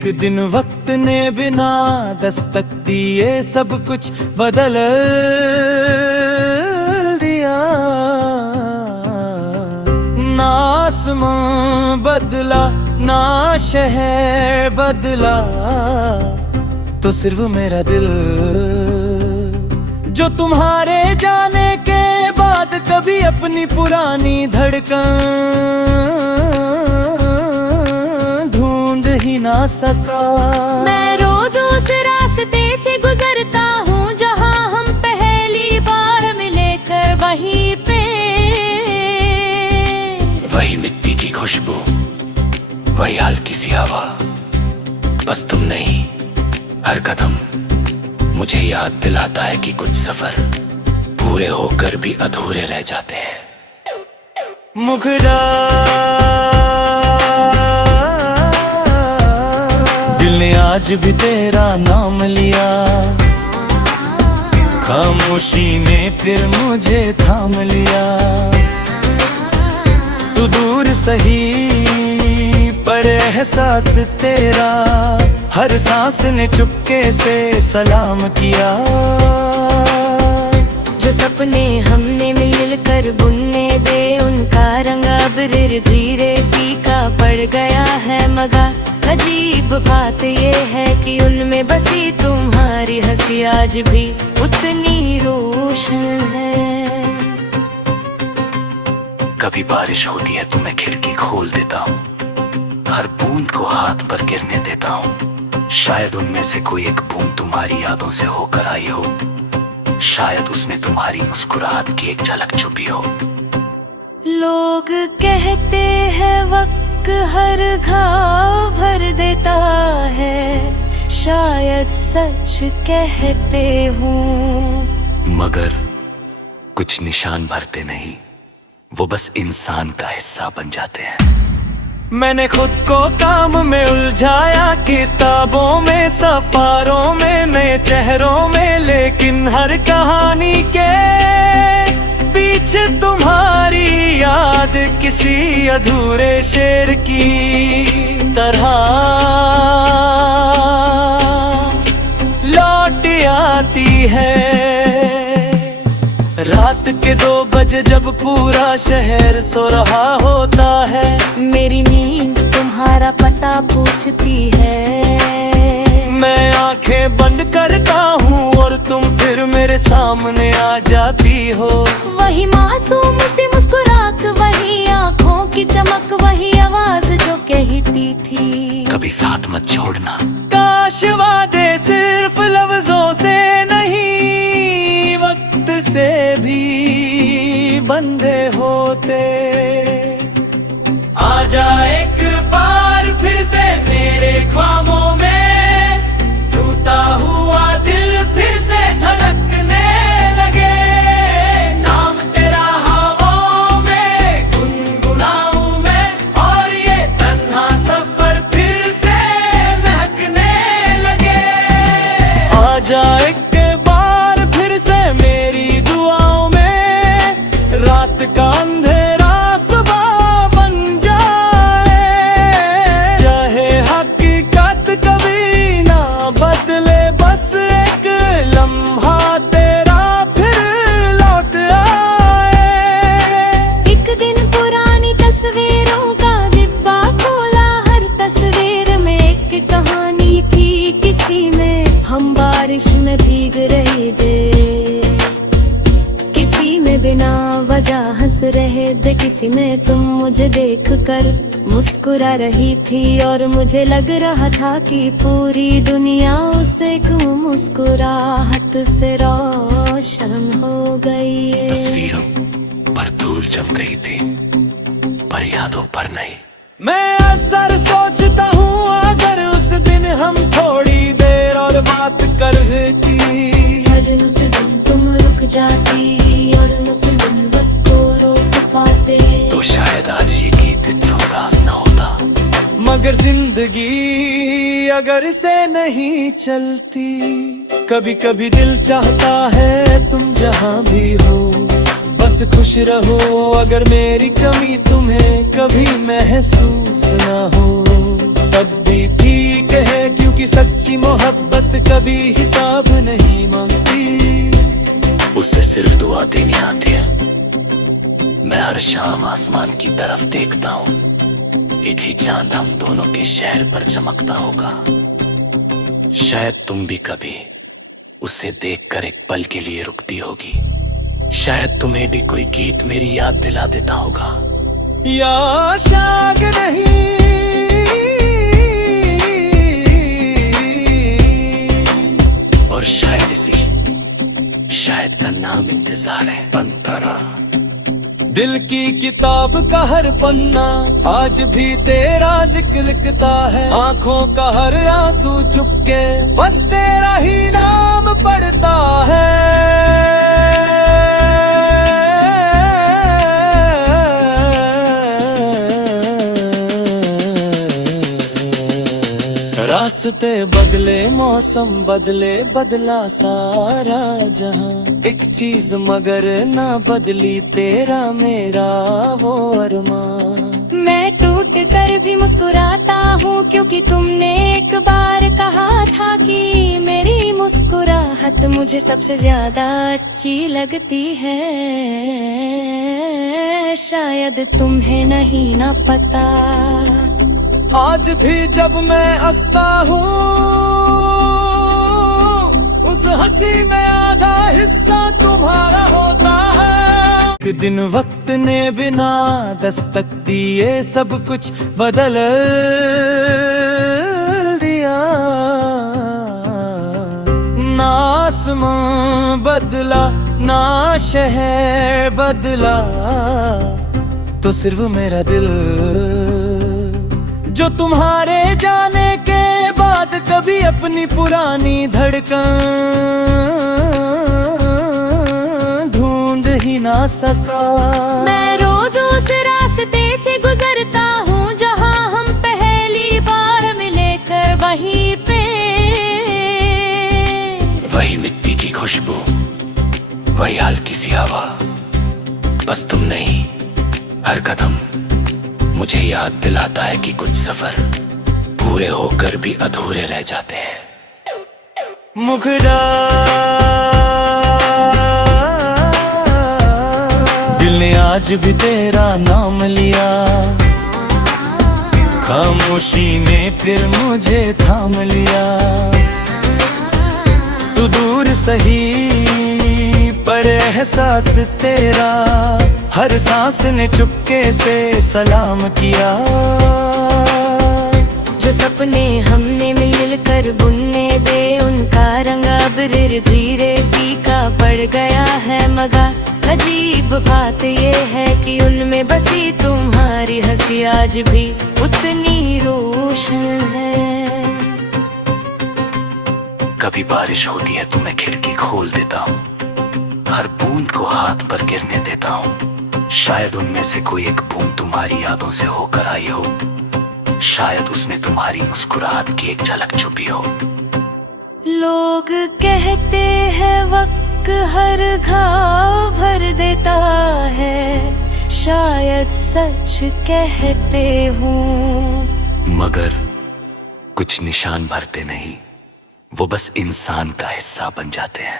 एक दिन वक्त ने बिना दस्तक दिए सब कुछ बदल दिया। ना आसमां बदला ना शहर बदला, तो सिर्फ मेरा दिल, जो तुम्हारे जाने के बाद कभी अपनी पुरानी धड़कन ढूंढ ही ना सका। मैं रोज उस रास्ते से गुजरता हूँ जहाँ हम पहली बार मिले कर वहीं पे। वही मिट्टी की खुशबू, वही हल्की सी हवा, बस तुम नहीं, हर कदम मुझे याद दिलाता है कि कुछ सफर पूरे होकर भी अधूरे रह जाते हैं। मुखड़ा दिल ने आज भी तेरा नाम लिया, खामोशी ने फिर मुझे थाम लिया। तू दूर सही पर एहसास तेरा, हर सांस ने चुपके से सलाम किया। जो सपने हमने मिलकर बुनने दे उनका रंग अब धीरे फीका पड़ गया है मगर अजीब बात ये है कि उनमें बसी तुम्हारी हंसी आज भी उतनी रोशन है। कभी बारिश होती है तो मैं खिड़की खोल देता हूँ, हर बूंद को हाथ पर गिरने देता हूँ। शायद उनमें से कोई एक बूंद तुम्हारी यादों से होकर आई हो, शायद उसमें तुम्हारी मुस्कुराहट की एक झलक छुपी हो। लोग कहते हैं वक्त हर घाव भर देता है, शायद सच कहते हूँ। मगर कुछ निशान भरते नहीं, वो बस इंसान का हिस्सा बन जाते हैं। मैंने खुद को काम में उलझाया, किताबों में, सफारों में, नए चेहरों में, लेकिन हर कहानी के पीछे तुम्हारी याद किसी अधूरे शेर की तरह लौट आती है। रात के 2 बजे जब पूरा शहर सो रहा होता है, मेरी नींद तुम्हारा पता पूछती है। मैं आंखें बंद करता हूँ और तुम फिर मेरे सामने आ जाती हो। वही मासूम सी मुस्कुराहट, वही आँखों की चमक, वही आवाज जो कहती थी कभी साथ मत छोड़ना। काश वादे सिर्फ लफ्जों से नहीं, वक्त से भी बंधे होते। आजा एक बार फिर से मेरे ख्वाबों में, टूटा हुआ दिल फिर से धड़कने लगे। नाम तेरा हवाओं में गुनगुनाऊं मैं, और ये तन्हा सफर फिर से महकने लगे। आजा एक बार फिर से मेरी दुआओं में, रात का अंधेरा सुबह बन जाए। चाहे हकीकत कभी ना बदले, बस एक लम्हा तेरा फिर लौट आए। एक दिन पुरानी तस्वीरों का डिब्बा खोला, हर तस्वीर में एक कहानी थी। किसी में हम बारिश में भीग रहे थे, किसी में बिना वजह हंस रहे थे, किसी में तुम मुझे देखकर मुस्कुरा रही थी और मुझे लग रहा था कि पूरी दुनिया उसे मुस्कुराहट से रोशन हो गई है। तस्वीरों पर धूल जम गई थी, पर यादों पर नहीं। मैं अक्सर सोचता हूँ अगर उस दिन हम थोड़ी देर और बात करती, हर मुस्लिम तुम रुक जाती और मुस्लिम वक्त को रोक पाते, तो शायद आज ये गीत इतना उदास न होता। मगर जिंदगी अगर इसे नहीं चलती, कभी कभी दिल चाहता है तुम जहाँ भी हो, बस खुश रहो। अगर मेरी कमी तुम्हें कभी महसूस ना हो, तब भी ठीक है। सच्ची मोहब्बत कभी हिसाब नहीं मांगती। उसे सिर्फ दुआ देनी आती है। मैं हर शाम आसमान की तरफ देखता हूँ, एक ही चांद हम दोनों के शहर पर चमकता होगा। शायद तुम भी कभी उसे देखकर एक पल के लिए रुकती होगी। शायद तुम्हें भी कोई गीत मेरी याद दिला देता होगा। या शायद नहीं, और शायद इसी शायद का नाम इंतजार है। पंतरा दिल की किताब का हर पन्ना आज भी तेरा जिक्र लिखता है। आंखों का हर आंसू छुप के बस तेरा ही नाम पढ़ता है। रास्ते बदले, मौसम बदले, बदला सारा जहां, एक चीज मगर ना बदली, तेरा मेरा वो अरमान। मैं टूट कर भी मुस्कुराता हूँ क्योंकि तुमने एक बार कहा था कि मेरी मुस्कुराहट मुझे सबसे ज्यादा अच्छी लगती है। शायद तुम्हें नहीं ना पता, आज भी जब मैं हंसता हूँ उस हंसी में आधा हिस्सा तुम्हारा होता है। एक दिन वक्त ने बिना दस्तक दिए सब कुछ बदल दिया। ना आसमां बदला, ना शहर बदला, तो सिर्फ मेरा दिल, जो तुम्हारे जाने के बाद कभी अपनी पुरानी धड़कन ढूंढ ही ना सका। मैं रोज उस रास्ते से गुजरता हूँ जहाँ हम पहली बार मिले कर वहीं पे। वही मिट्टी की खुशबू, वही हल्की सी हवा, बस तुम नहीं, हर कदम मुझे याद दिलाता है कि कुछ सफर पूरे होकर भी अधूरे रह जाते हैं। मुखड़ा दिल ने आज भी तेरा नाम लिया, खामोशी में फिर मुझे थाम लिया। तू दूर सही पर एहसास तेरा, हर सांस ने चुपके से सलाम किया। जो सपने हमने मिलकर बुनने दे उनका रंग अब धीरे फीका पड़ गया है मगर। अजीब बात ये है कि उनमें बसी तुम्हारी हंसी आज भी उतनी रोशन है। कभी बारिश होती है तो मैं खिड़की खोल देता हूँ, हर बूंद को हाथ पर गिरने देता हूँ। शायद उनमें से कोई एक बूंद तुम्हारी यादों से होकर आई हो। शायद उसमें तुम्हारी मुस्कुराहट की एक झलक छुपी हो। लोग कहते हैं वक्त हर घाव भर देता है, शायद सच कहते हूँ। मगर कुछ निशान भरते नहीं, वो बस इंसान का हिस्सा बन जाते हैं।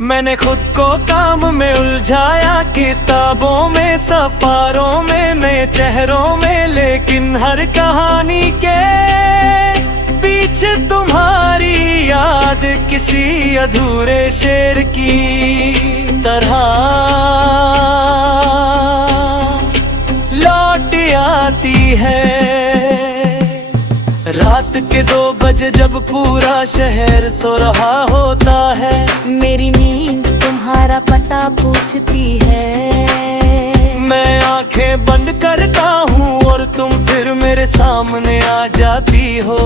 मैंने खुद को काम में उलझाया, किताबों में, सफारों में, नए चेहरों में, लेकिन हर कहानी के पीछे तुम्हारी याद किसी अधूरे शेर की तरह लौट आती है। रात के 2 बजे जब पूरा शहर सो रहा होता है, मेरी नींद तुम्हारा पता पूछती है। मैं आंखें बंद करता हूँ और तुम फिर मेरे सामने आ जाती हो।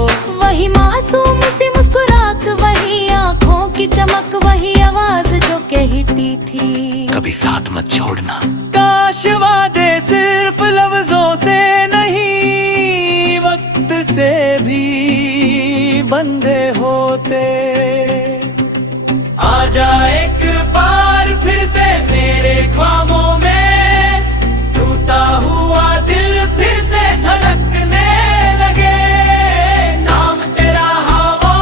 वही मासूम सी मुस्कुराहट, वही आँखों की चमक, वही आवाज जो कहती थी कभी साथ मत छोड़ना। काश वादे सिर्फ लफ्जों से नहीं, वक्त से भी बंधे होते। आजा एक बार फिर से मेरे ख्वाबों में, टूटा हुआ दिल फिर से धड़कने लगे। नाम तेरा हवाओं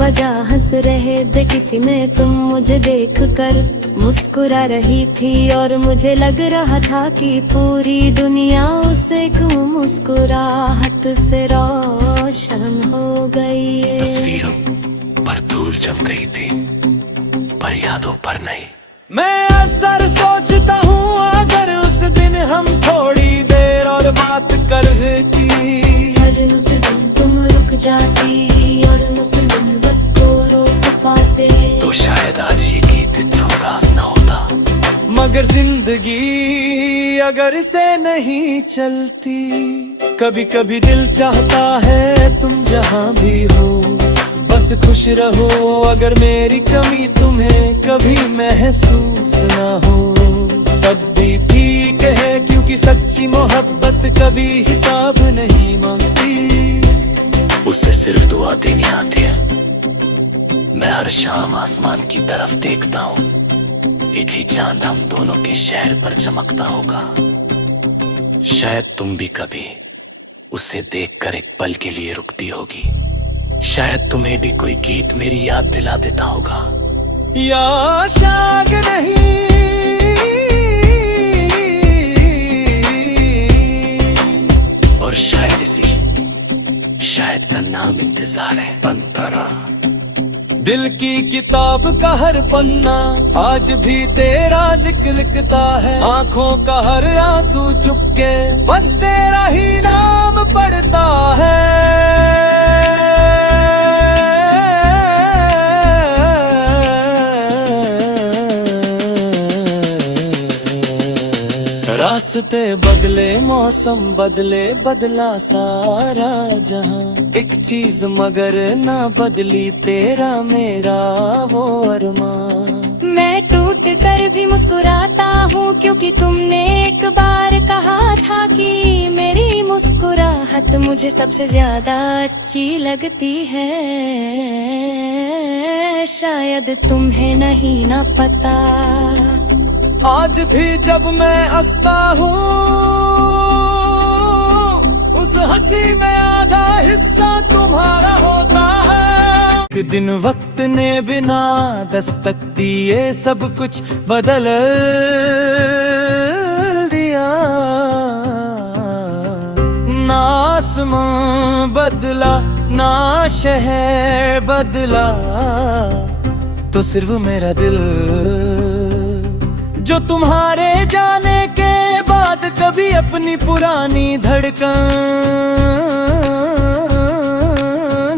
वजह हंस रहे थे किसी में तुम मुझे देख कर मुस्कुरा रही थी, और मुझे लग रहा था कि पूरी दुनिया उसे क्यों मुस्कुराहट से रोशन हो गई है। तस्वीरों पर धूल जम गई थी पर यादों पर नहीं। मैं अक्सर सोचता हूँ अगर उस दिन हम थोड़ी देर और बात करती, हर उस दिन तुम रुक जाती और मुस्लिम वक्त को रोक पाते, तो शायद आज ये गीत इतना उदास न होता। मगर जिंदगी अगर इसे नहीं चलती, कभी कभी दिल चाहता है तुम जहाँ भी हो बस खुश रहो, अगर मेरी कमी तुम्हें कभी महसूस ना हो तब भी ठीक है, क्योंकि सच्ची मोहब्बत कभी हिसाब नहीं मांगती। उससे सिर्फ दुआ देनी आती है। मैं हर शाम आसमान की तरफ देखता हूँ, एक ही चांद हम दोनों के शहर पर चमकता होगा। शायद तुम भी कभी उसे देखकर एक पल के लिए रुकती होगी, शायद तुम्हें भी कोई गीत मेरी याद दिला देता होगा। या शायद नहीं, और शायद इसी शायद का नाम इंतजार है। पंतरा दिल की किताब का हर पन्ना आज भी तेरा जिक्र लिखता है, आंखों का हर आंसू चुपके बस तेरा ही नाम पढ़ता है। रास्ते बदले मौसम बदले बदला सारा जहां, एक चीज मगर ना बदली तेरा मेरा वो अरमान। मैं टूट कर भी मुस्कुराता हूँ क्योंकि तुमने एक बार कहा था कि मेरी मुस्कुराहट मुझे सबसे ज्यादा अच्छी लगती है। शायद तुम्हें नहीं ना पता, आज भी जब मैं हंसता हूँ उस हंसी में आधा हिस्सा तुम्हारा होता है। एक दिन वक्त ने बिना दस्तक दिए सब कुछ बदल दिया, ना आसमां बदला ना शहर बदला, तो सिर्फ मेरा दिल जो तुम्हारे जाने के बाद कभी अपनी पुरानी धड़कन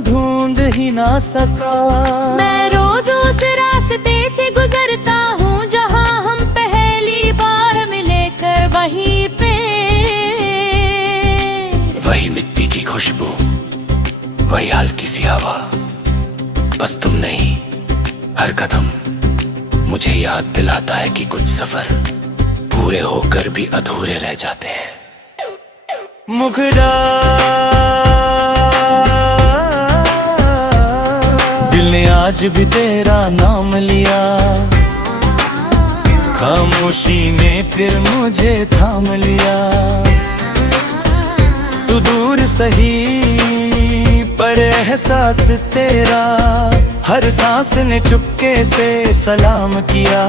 ढूंढ ही ना सका। मैं रोज उस रास्ते से गुजरता हूँ जहाँ हम पहली बार मिले कर वहीं पे, वही मिट्टी की खुशबू, वही हल्की सी हवा, बस तुम नहीं, हर कदम मुझे याद दिलाता है कि कुछ सफर पूरे होकर भी अधूरे रह जाते हैं। मुखड़ा दिल ने आज भी तेरा नाम लिया, खामोशी में फिर मुझे थाम लिया। तू दूर सही पर एहसास तेरा हर सांस ने चुपके से सलाम किया।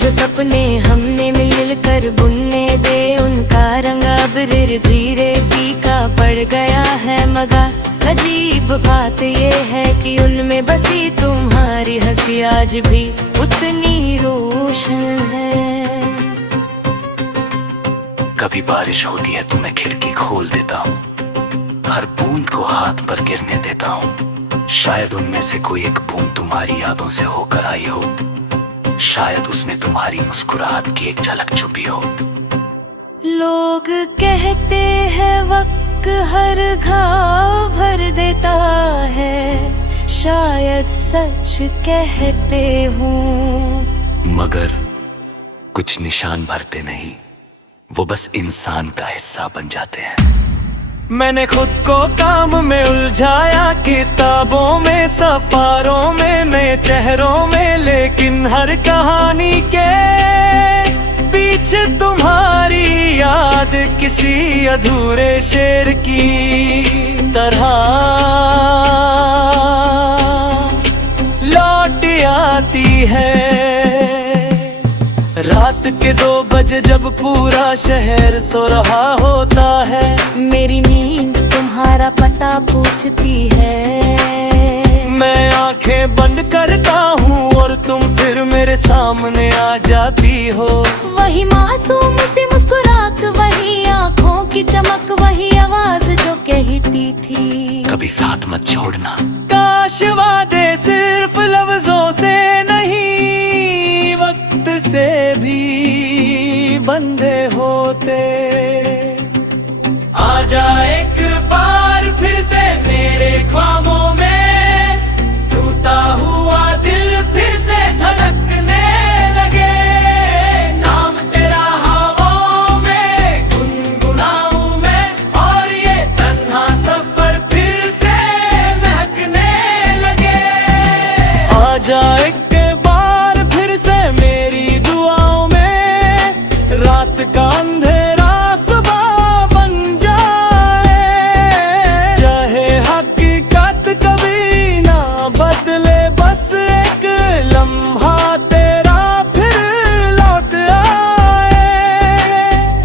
जो सपने हमने मिलकर बुनने दे उनका रंग अब धीरे फीका पड़ गया है, मगर अजीब बात ये है कि उनमें बसी तुम्हारी हंसी आज भी उतनी रोशन है। कभी बारिश होती है तो मैं खिड़की खोल देता हूँ, हर बूंद को हाथ पर गिरने देता हूँ। शायद उनमें से कोई एक बूंद तुम्हारी यादों से होकर आई हो, शायद उसमें तुम्हारी मुस्कुराहट की एक झलक छुपी हो। लोग कहते हैं वक्त हर घाव भर देता है, शायद सच कहते हूँ, मगर कुछ निशान भरते नहीं, वो बस इंसान का हिस्सा बन जाते हैं। मैंने खुद को काम में उलझाया, किताबों में सफारों में नए चेहरों में, लेकिन हर कहानी के बीच कुछ तुम्हारी याद किसी अधूरे शेर की तरह लौट आती है। रात के 2 बजे जब पूरा शहर सो रहा होता है, मेरी नींद तुम्हारा पता पूछती है। मैं आंखें बंद करता हूँ और तुम फिर मेरे सामने आ जाती हो। वही मासूम सी मुस्कुराहट, वही आँखों की चमक, वही आवाज जो कहती थी कभी साथ मत छोड़ना। काश वादे सिर्फ लफ्जों से नहीं, वक्त से भी बंधे होते। आजा एक बार फिर से मेरे ख्वाबों में, टूटा हुआ दिल फिर से धड़कने लगे। नाम तेरा हवाओं में गुनगुनाऊं मैं, और ये तन्हा सफर फिर से महकने लगे। आजा एक बार फिर से मेरी दुआओं में, रात का अंधेरा सुबह बन जाए। चाहे हकीकत कभी ना बदले, बस एक लम्हा तेरा फिर लौट आए।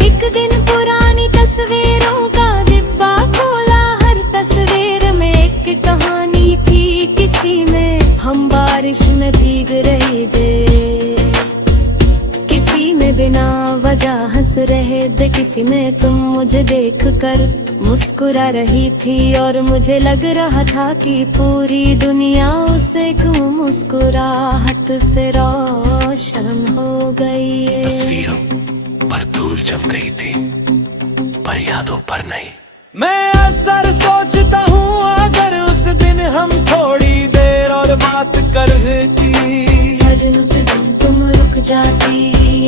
एक दिन पुरानी तस्वीरों का डिब्बा खोला, हर तस्वीर में एक कहानी थी। किसी में हम बारिश में भीग रहे थे, किसी में बिना वजह हंस रहे थे, किसी में तुम मुझे देखकर मुस्कुरा रही थी। और मुझे लग रहा था कि पूरी दुनिया उसे क्यों मुस्कुराहट से रोशन हो गई है। तस्वीरों पर धूल जम गई थी, पर यादों पर नहीं। मैं अक्सर सोचता हूँ अगर उस दिन हम थोड़ी देर और बात कर लेती। हर मुसीबत तुम रुक जाती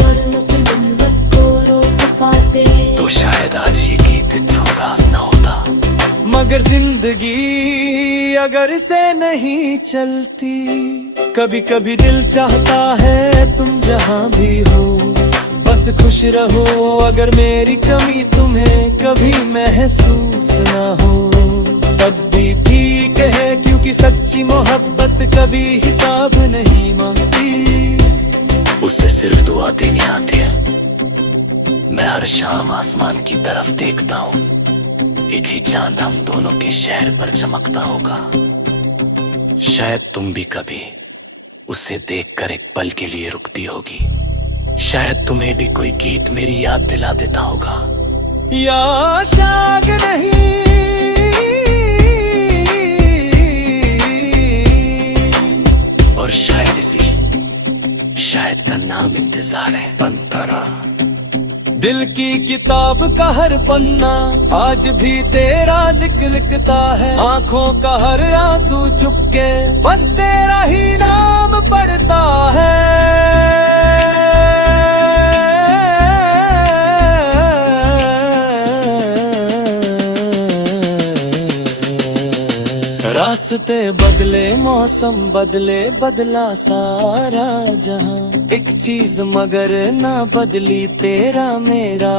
और मुसीबत को रोक पाते, तो शायद आज ये गीत इतना उदास न होता। मगर जिंदगी अगर इसे नहीं चलती, कभी कभी दिल चाहता है तुम जहाँ भी हो, बस खुश रहो। अगर मेरी कमी तुम्हें कभी महसूस ना हो, तब भी ठीक है, क्योंकि सच्ची मोहब्बत कभी हिसाब नहीं मांगती। उससे सिर्फ दुआ देनी आती है। मैं हर शाम आसमान की तरफ देखता हूँ, एक ही चांद हम दोनों के शहर पर चमकता होगा। शायद तुम भी कभी उसे देखकर एक पल के लिए रुकती होगी। शायद तुम्हें भी कोई गीत मेरी याद दिला देता होगा। या शायद नहीं, और शायद इसी शायद का नाम इंतजार है। पंतरा दिल की किताब का हर पन्ना आज भी तेरा जिक्र लिखता है। आंखों का हर आंसू छुप के बस तेरा ही नाम पढ़ता है। रास्ते बदले, मौसम बदले, बदला सारा जहां, एक चीज मगर ना बदली, तेरा मेरा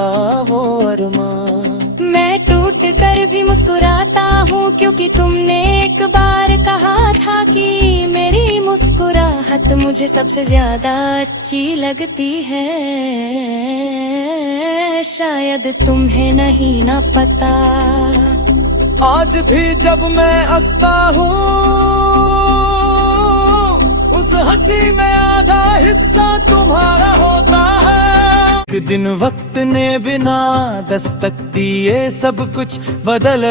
वो अरमान। मैं टूट कर भी मुस्कुराता हूँ, क्योंकि तुमने एक बार कहा था कि मेरी मुस्कुराहट मुझे सबसे ज्यादा अच्छी लगती है। शायद तुम्हें नहीं ना पता, आज भी जब मैं हंसता हूँ, उस हंसी में आधा हिस्सा तुम्हारा होता है। एक दिन वक्त ने बिना दस्तक दिए सब कुछ बदल